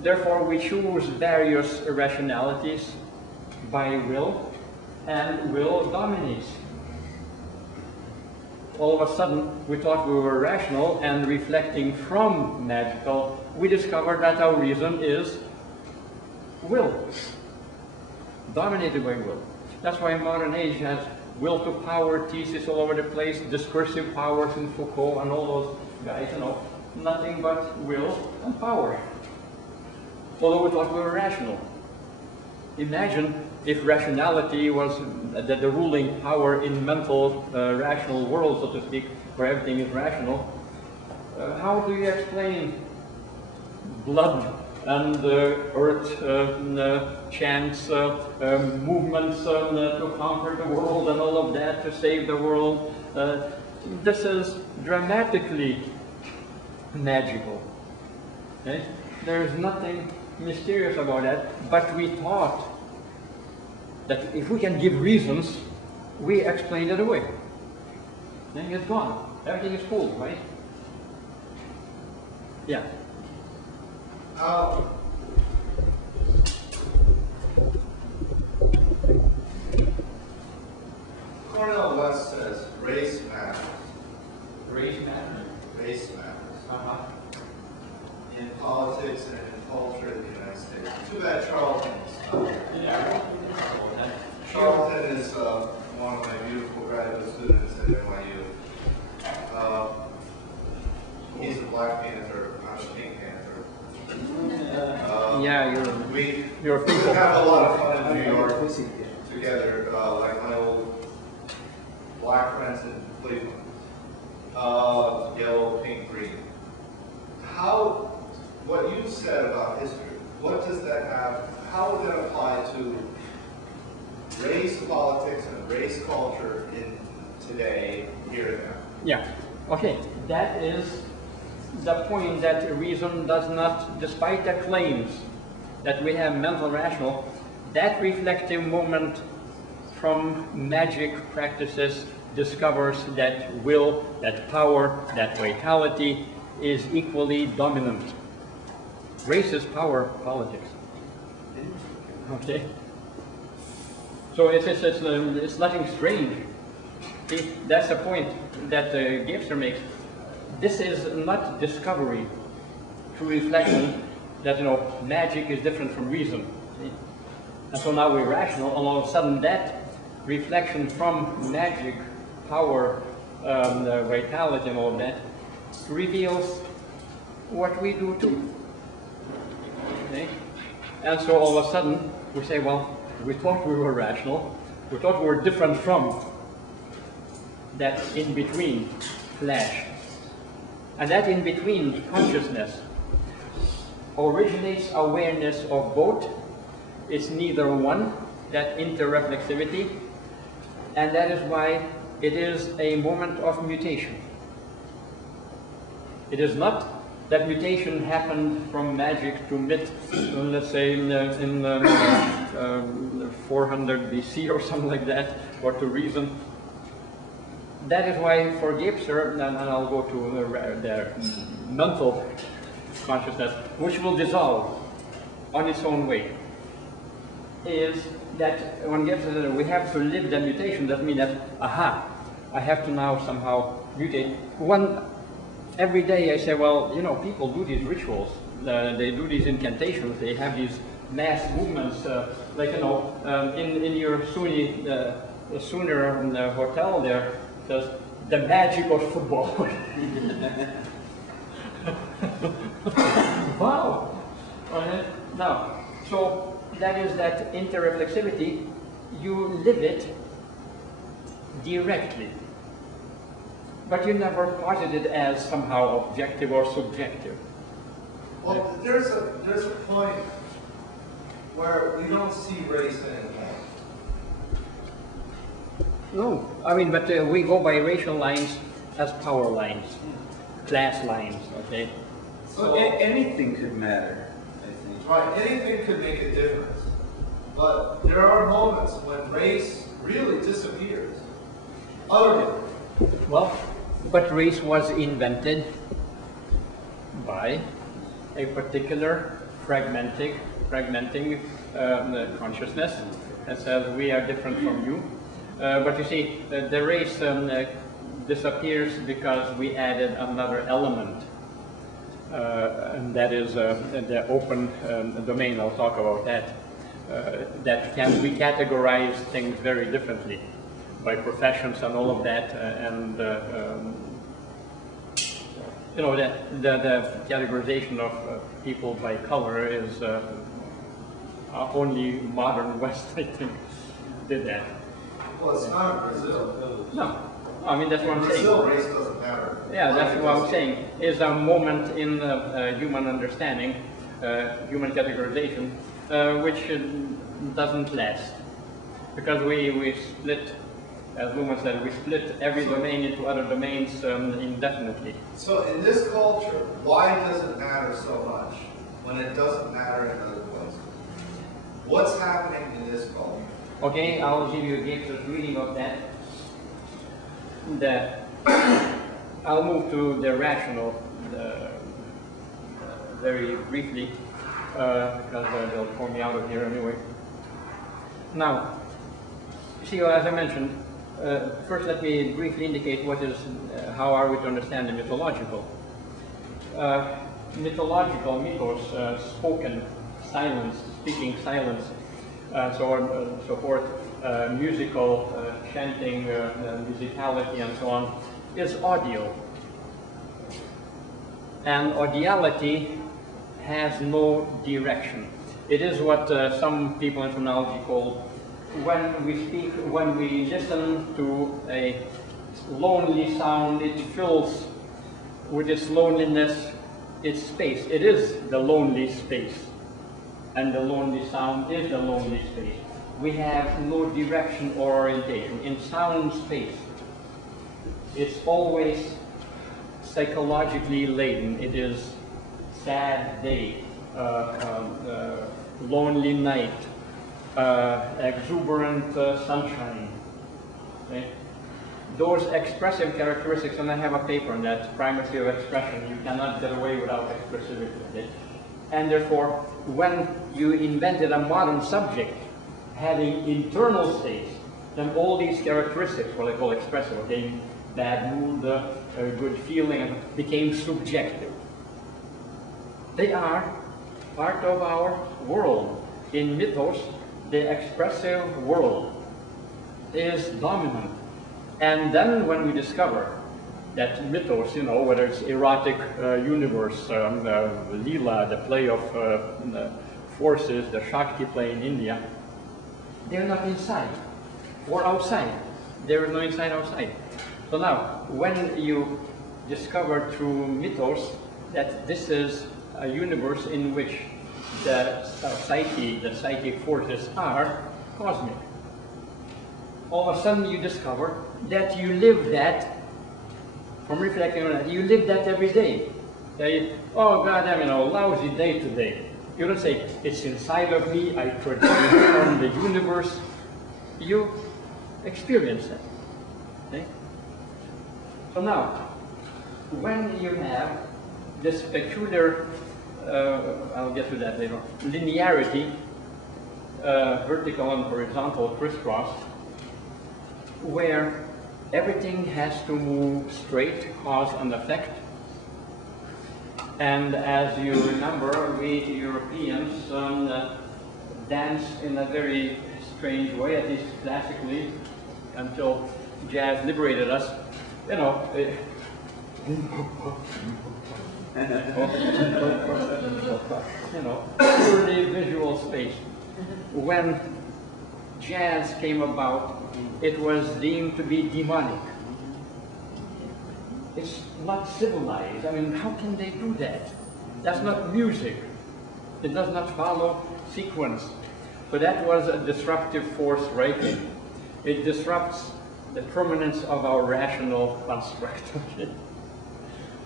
Therefore, we choose various rationalities by will, and will dominates. All of a sudden, we thought we were rational, and reflecting from magical, we discovered that our reason is will, dominated by will. That's why modern age has will to power thesis all over the place, discursive powers in Foucault and all those guys, you know, nothing but will and power. Although we thought we were rational. Imagine if rationality was the ruling power in mental, rational world, so to speak, where everything is rational. How do you explain blood and earth chants, movements to conquer the world and all of that, to save the world? This is dramatically magical. Okay? There is nothing mysterious about that, but we thought that if we can give reasons, we explain it away. Then it's gone. Everything is cool, right? Yeah. Cornel West says race matters. Race matters. Race matters. In politics and in culture in the United States. Too bad Charlton is Yeah. Charlton is one of my beautiful graduate students at NYU. He's a Black Panther, I'm a Pink Panther. Yeah, you're We Your people. have a lot of fun in New York together, like my old black friends in Cleveland. Yellow, pink, green. What you said about history, what does that have, how would that apply to race politics and race culture in today, here and now? Yeah, okay. That is the point, that reason does not, despite the claims that we have mental rational, that reflective moment from magic practices discovers that will, that power, that vitality is equally dominant. Race is power politics. Okay? So it's nothing strange. See, that's the point that Gebser makes. This is not discovery through reflection that, you know, magic is different from reason. See? And so now we're rational, and all of a sudden that reflection from magic, power, vitality and all of that reveals what we do too. Okay? And so all of a sudden we say, well, we thought we were rational, we thought we were different from that in-between flash. And that in-between consciousness originates awareness of both. It's neither one, that interreflexivity, and that is why it is a moment of mutation. It is not that mutation happened from magic to myth, let's say in 400 BC or something like that, or to reason. That is why for Gebser, and I'll go to the mental consciousness, which will dissolve on its own way, is that when Gebser says we have to live the mutation, that means that, aha, I have to now somehow mutate. Every day I say, well, you know, people do these rituals, they do these incantations, they have these mass movements, like, you know, in your Sooner hotel there, says, the magic of football. Wow! Now, so that is that interreflexivity, you live it directly. But you never posit it as somehow objective or subjective. Well, there's a point where we don't see race anymore. No, I mean, but we go by racial lines as power lines, class lines, okay? So anything could matter, I think. Right, anything could make a difference. But there are moments when race really disappears. Utterly. Well, but race was invented by a particular fragmenting consciousness that says we are different from you. But you see, the race disappears because we added another element, and that is the open domain. I'll talk about that. That can we categorize things very differently by professions and all of that, and you know, the categorization of people by color is only modern West, I think, did that. Well, it's not in Brazil. No, I mean, that's what I'm saying. Brazil, race doesn't matter. Yeah, that's what I'm saying. Is a moment in human understanding, human categorization, which doesn't last, because we split. As Luhmann said, we split every domain into other domains indefinitely. So in this culture, why does it matter so much when it doesn't matter in other places? What's happening in this culture? Okay, I'll give you a Gebser's reading of that. I'll move to the rational very briefly, because they'll pull me out of here anyway. Now, see, as I mentioned, first let me briefly indicate what is, how are we to understand the mythological. Mythological, mythos, spoken, silence, speaking silence, so on and so forth, musical, chanting, musicality and so on, is audio. And audiality has no direction. It is what some people in phonology call, when we listen to a lonely sound, it fills with its loneliness its space. It is the lonely space, and the lonely sound is the lonely space. We have no direction or orientation. In sound space, it's always psychologically laden. It is sad day, lonely night, exuberant sunshine. Okay? Those expressive characteristics, and I have a paper on that, primacy of expression. You cannot get away without expressivity. Okay? And therefore, when you invented a modern subject having internal states, then all these characteristics, what I call expressive, okay, bad mood, good feeling, became subjective. They are part of our world. In mythos, the expressive world is dominant. And then when we discover that mythos, you know, whether it's erotic universe, Leela, the play of forces, the Shakti play in India, they're not inside or outside. There is no inside outside. So now, when you discover through mythos that this is a universe in which the psyche, the psychic forces are cosmic, all of a sudden you discover that you live that, from reflecting on that, you live that every day. Say, oh God, I'm in a lousy day today. You don't say, it's inside of me, I project from the universe. You experience that. Okay? So now, when you have this peculiar, I'll get to that later, linearity, vertical and horizontal crisscross, where everything has to move straight, cause and effect. And as you remember, we Europeans dance in a very strange way, at least classically, until jazz liberated us. You know, you know, purely visual space. When jazz came about, it was deemed to be demonic. It's not civilized. I mean, how can they do that? That's not music. It does not follow sequence. So that was a disruptive force right in. It disrupts the permanence of our rational construct. Okay?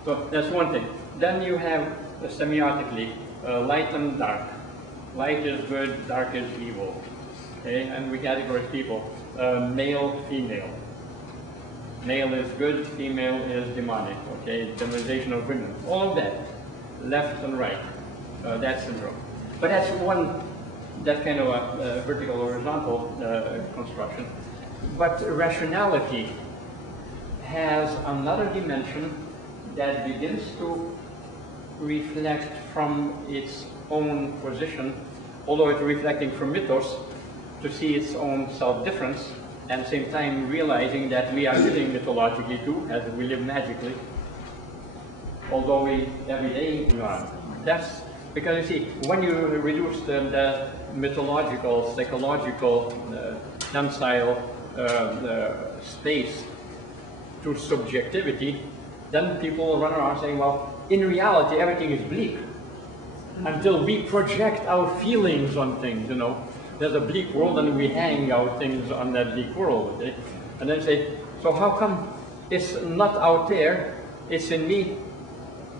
So that's one thing. Then you have semiotically light and dark. Light is good, dark is evil. Okay? And we categorize people. Male, female. Male is good, female is demonic. Okay, demonization of women. All of that, left and right. That syndrome. But that's one, that kind of a vertical horizontal construction. But rationality has another dimension that begins to reflect from its own position, although it's reflecting from mythos, to see its own self-difference, and at the same time realizing that we are living mythologically too, as we live magically, although we every day do not. That's because, you see, when you reduce the mythological, psychological, tensile space to subjectivity, then people run around saying, well, in reality everything is bleak, until we project our feelings on things, you know. There's a bleak world and we hang our things on that bleak world, okay? And then say, so how come it's not out there, it's in me?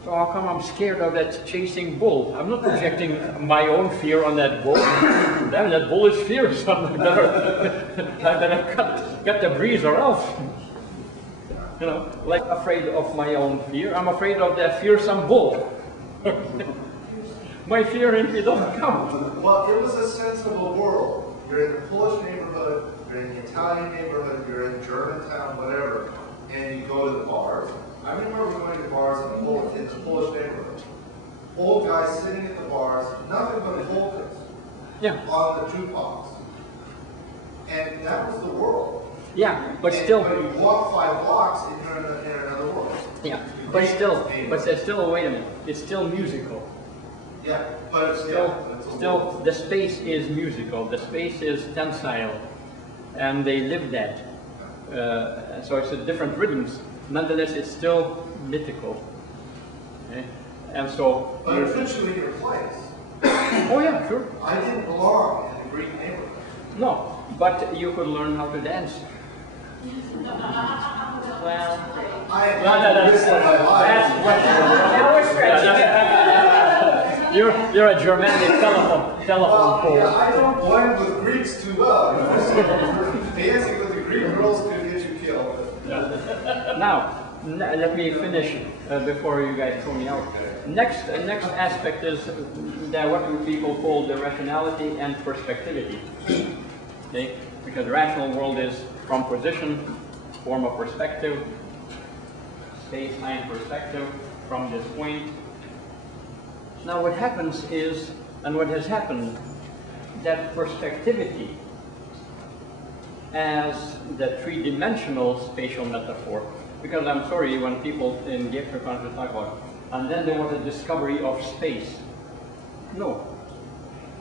So how come I'm scared of that chasing bull? I'm not projecting my own fear on that bull. Damn, that bull is fierce. I better cut the breeze or else. You know, like afraid of my own fear, I'm afraid of that fearsome bull. My fear in me doesn't count. Well, it was a sensible world. You're in the Polish neighborhood, you're in the Italian neighborhood, you're in Germantown, whatever, and you go to the bars. I remember going to bars in the Polish neighborhood. Old guys sitting at the bars, nothing but polkas on the jukebox. And that was the world. Yeah, but still. But you walk 5 blocks and you're in another world. Yeah, but still, wait a minute. It's still musical. Yeah, but it's Still, the space is musical, the space is tensile, and they live that. So it's a different rhythms. Nonetheless, it's still mythical. Okay? And so... But eventually your place. Oh yeah, sure. I didn't belong in the Greek neighborhood. No, but you could learn how to dance. Well, I had No, this in my life. now we're stretching. You're a Germanic telephone pole. Yeah, I don't blend with Greeks too well. You know? Dancing with the Greek girls could get you killed. Now, let me finish before you guys throw me out. Next aspect is that what people call the rationality and perspectivity. Okay? Because the rational world is from position, form of perspective, space-time perspective from this point. Now what happens is, and what has happened, that perspectivity as the three-dimensional spatial metaphor, because I'm sorry when people in Gebser talk about, and then there was a discovery of space. No,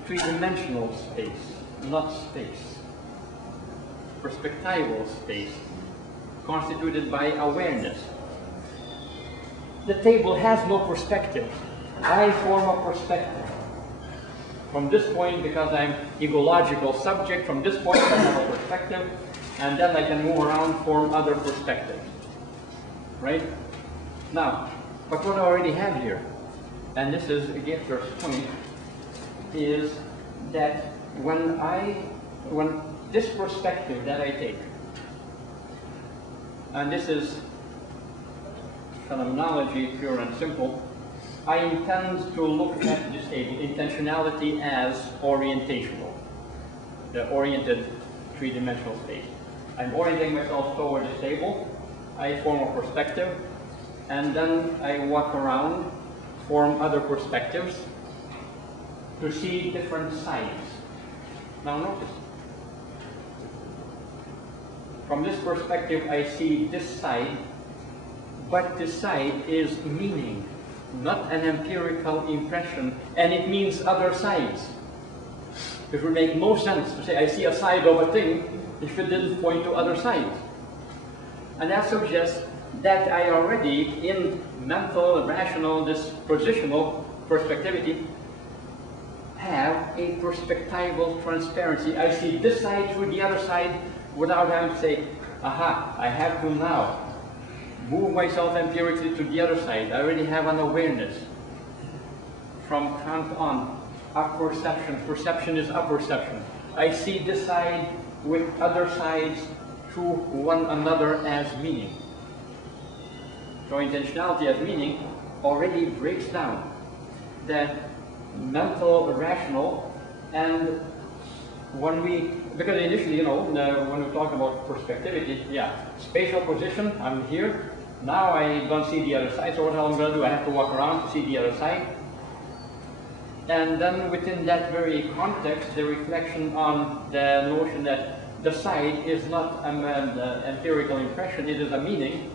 three-dimensional space, not space. Perspectival space, constituted by awareness. The table has no perspective. I form a perspective. From this point, because I'm ecological subject, from this point I have a perspective, and then I can move around, form other perspectives. Right? Now, but what I already have here, and this is Gebser's point, is that when this perspective that I take, and this is phenomenology, pure and simple, I intend to look at this table, intentionality as orientational, the oriented three-dimensional space. I'm orienting myself toward this table, I form a perspective, and then I walk around, form other perspectives to see different sides. Now notice, from this perspective I see this side, but this side is meaning, not an empirical impression, and it means other sides. It would make no sense to say I see a side of a thing if it didn't point to other sides. And that suggests that I already, in mental, rational, this positional perspectivity, have a perspectival transparency. I see this side through the other side without having to say, aha, I have to now move myself empirically to the other side. I already have an awareness. From Kant on, apperception. Perception is apperception. I see this side with other sides through one another as meaning. So intentionality as meaning already breaks down that mental, rational, and when we, because initially, when we talk about perspectivity, yeah, spatial position, I'm here, now I don't see the other side, so what the hell am I going to do? I have to walk around to see the other side. And then within that very context, the reflection on the notion that the side is not an empirical impression, it is a meaning,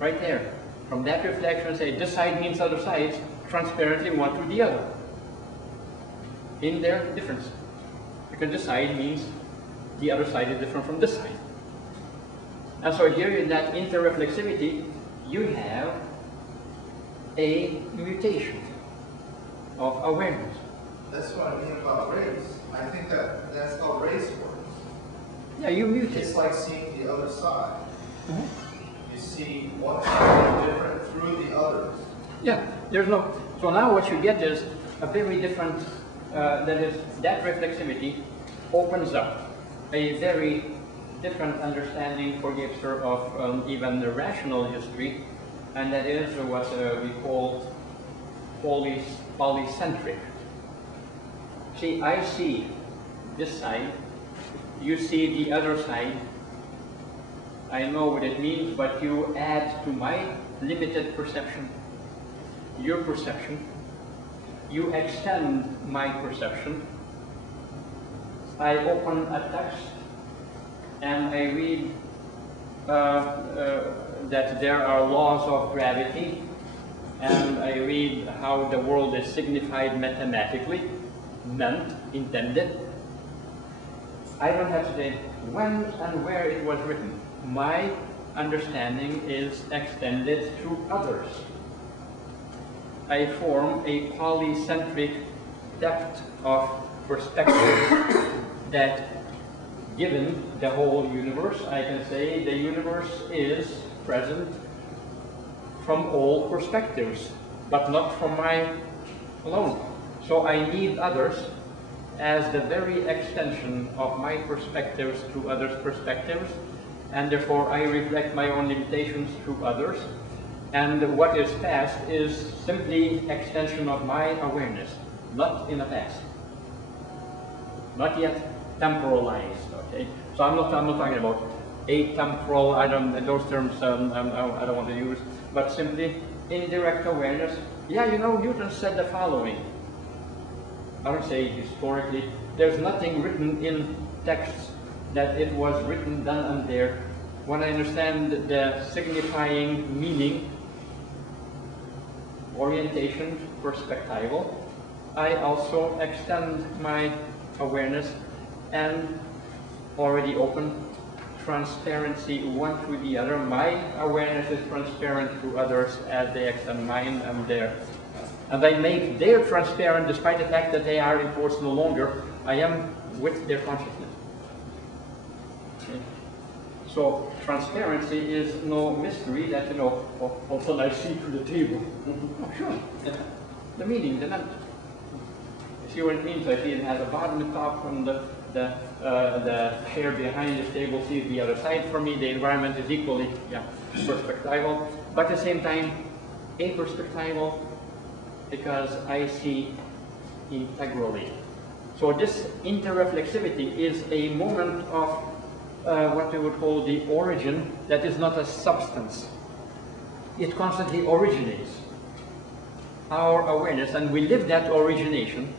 right there. From that reflection, say this side means other sides, transparently one to the other, in their difference. Because this side means the other side is different from this side. And so here in that interreflexivity, you have a mutation of awareness. That's what I mean about race. I think that's how race works. Yeah, you mutate. It's like seeing the other side. You see one side different through the others. Yeah, there's no. So now what you get is a very different. That reflexivity opens up a very different understanding for Gebser of even the rational history, and that is what we call polycentric. See, I see this side, you see the other side. I know what it means, but you add to my limited perception, your perception. You extend my perception. I open a text and I read that there are laws of gravity, and I read how the world is signified mathematically, meant, intended, I don't have to say when and where it was written. My understanding is extended to others. I form a polycentric depth of perspective that, given the whole universe, I can say the universe is present from all perspectives, but not from mine alone. So I need others as the very extension of my perspectives to others' perspectives, and therefore I reflect my own limitations to others. And what is past is simply extension of my awareness, not in the past, not yet temporalized. Okay, so I'm not talking about atemporal. Those terms I don't want to use, but simply indirect awareness. Yeah, you know, Newton said the following. I don't say historically. There's nothing written in texts that it was written then and there. When I understand the signifying meaning, orientation, perspectival, I also extend my awareness and already open transparency one to the other. My awareness is transparent to others as they extend mine and their. And I make their transparent despite the fact that they are in force no longer. I am with their consciousness. Okay. So transparency is no mystery that, you know, all of a sudden I see through the table. Oh, sure. The meaning, the net. You see what it means? I see it has a bottom and top, and the chair behind the table sees the other side for me. The environment is equally, perspectival, but at the same time, aperspectival, because I see integrally. So this interreflexivity is a moment of what we would call the origin that is not a substance. It constantly originates our awareness, and we live that origination.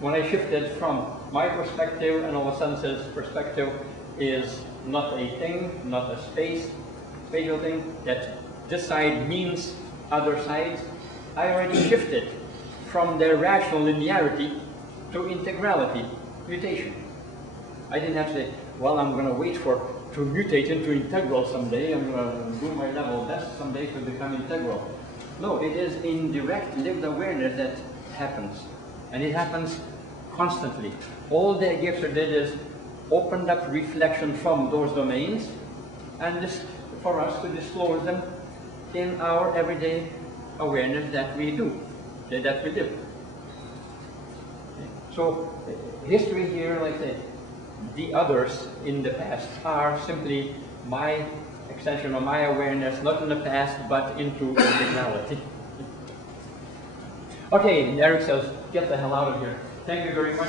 When I shifted from my perspective, and all of a sudden says perspective is not a thing, not a spatial thing, that this side means other sides, I already shifted from the rational linearity to integrality, mutation. I didn't have to say, well, I'm going to wait to mutate into integral someday. I'm going to do my level best someday to become integral. No, it is in direct lived awareness that happens. And it happens constantly. All the Gebser did is opened up reflection from those domains, and this for us to disclose them in our everyday awareness that we do, that we live. So history here, like I say, the others in the past are simply my extension of my awareness, not in the past, but into integrality. Okay, Eric says, get the hell out of here. Thank you very much.